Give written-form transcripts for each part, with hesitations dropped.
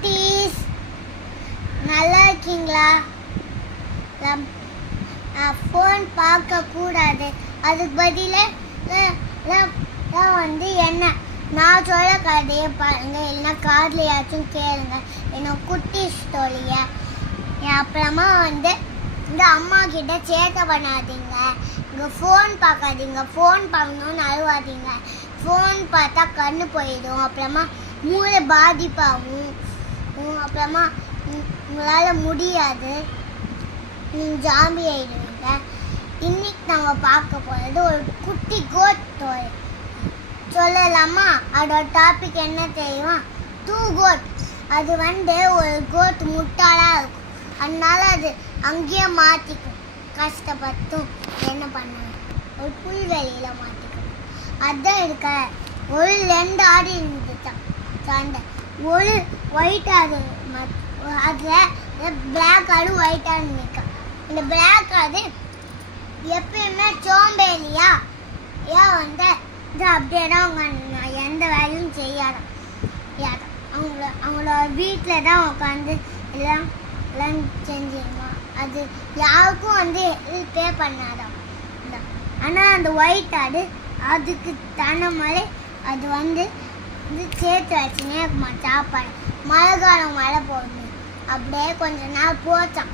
குட்டீஸ் நல்லா இருக்கீங்களா? ஃபோன் பார்க்கக்கூடாது, அதுக்கு பதிலாக வந்து என்ன நான் சொல்ல கதையை பாருங்க, இல்லைன்னா காதுலையாச்சும் கேளுங்க. என்ன குட்டி ஸ்டோரியை. அப்புறமா வந்து இந்த அம்மா கிட்ட சேட்டை பண்ணாதீங்க, இங்கே ஃபோன் பார்க்காதீங்க, ஃபோன் பார்க்கணுன்னு அழுவாதீங்க. ஃபோன் பார்த்தா கண்ணு போயிடும், அப்புறமா மூளை பாதிப்பாகும், அப்புறமா உங்களால் முடியாது, ஜாம்பி ஆயிடுவீங்க. இன்னைக்கு நாங்கள் பார்க்க போகிறது ஒரு குட்டி கோட் ஸ்டோரி. சொல்லலாமா? அதோட டாபிக் என்ன தெரியுமா? 2 கோட். அது வந்து ஒரு கோட் முட்டாளாக இருக்கும், அதனால அது அங்கேயே மாற்றிக்கும். கஷ்டப்பட்டும் என்ன பண்ணாங்க, ஒரு புல்வெளியில் மாற்றிக்கும். அதான் இருக்க ஒரு 2 ஆடு இருந்துச்சான் சண்டை. ஒரு ஒயிட் ஆடு, அதில் பிளாக் ஆடு ஒயிட் ஆடு நிற்க. இந்த பிளாக் ஆடு எப்பயுமே சோம்பேறியா வந்து இது அப்படியே தான் அவங்க எந்த வேலையும் செய்யாதான். அவங்களோட வீட்டில் தான் உட்காந்து எல்லாம் செஞ்சிருமா. அது யாருக்கும் வந்து ஹெல்ப்பே பண்ணாதான். ஆனால் அந்த ஒயிட் ஆடு அதுக்கு தன மாதிரி அது வந்து சேர்த்து வச்சுனே இருக்குமா சாப்பாடு. மழை காலம் மழை போகுது, அப்படியே கொஞ்ச நாள் போச்சான்.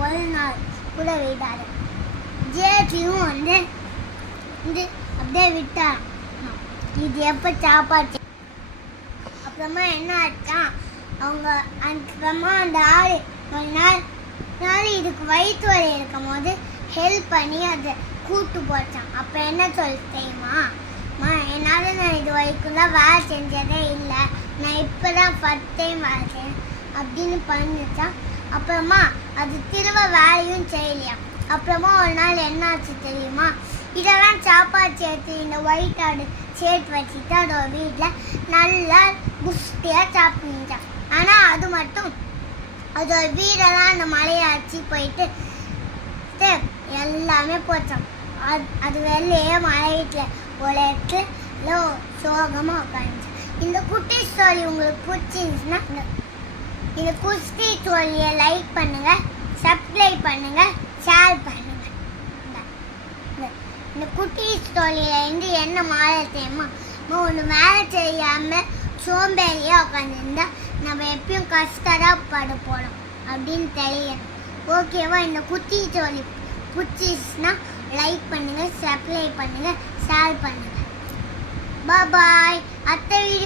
ஒரு நாள் கூட விட்டாரு. ஜேட்டியும் வந்து அப்படியே விட்டான். இது எப்போ சாப்பாடு. அப்புறமா என்ன ஆச்சான், அவங்க அப்புறமா அந்த ஆடு ஒரு நாள் இதுக்கு வயிற்று வலி இருக்கும் போது ஹெல்ப் பண்ணி அதை கூட்டு போச்சான். அப்போ என்ன சொல்ல தெரியுமா? என்னால் நான் இது வரைக்கும் தான் வேலை செஞ்சதே இல்லை, நான் இப்போ தான் ஃபர்ஸ்ட் டைம் வேலை செய்யேன் அப்படின்னு பண்ணிச்சான். அப்புறமா அது திரும்ப வேலையும் செய்யலையா. அப்புறமா ஒரு நாள் என்ன ஆச்சு தெரியுமா? இதெல்லாம் சாப்பாடு சேர்த்து இந்த ஒயிட் ஆடு சேர்த்து வச்சுட்டு அதோட வீட்டில் நல்லா புஷ்டியாக சாப்பிட்டுச்சான். ஆனால் அது மட்டும் அதோட வீடெல்லாம் அந்த மலையாச்சு போயிட்டு எல்லாமே போச்சான். அது வெளியே மலை வீட்டில் ஒரு இடத்துல சோகமாக உட்காந்துச்சு. இந்த குட்டி ஸ்டோரி உங்களுக்கு பிடிச்சிருந்துச்சுன்னா இந்த குட்டி ஸ்டோரியை லைக் பண்ணுங்க, சப்ஸ்கிரைப் பண்ணுங்க, ஷேர் பண்ணுங்க. இந்த குட்டி ஸ்டோரியிலேருந்து என்ன மாற தெரியுமா? ஒன்று மேலே செய்யாமல் சோம்பேறியாக உட்காந்துருந்தா நம்ம எப்பயும் கஷ்டப்பட போகிறோம் அப்படின்னு தெரியும். ஓகேவா? இந்த குட்டி ஸ்டோரி பிடிச்சிச்சுன்னா லைக் பண்ணுங்க, சப்ஸ்கிரைப் பண்ணுங்க, ஷேர் பண்ணுங்க. பாய். அடுத்த வீடியோ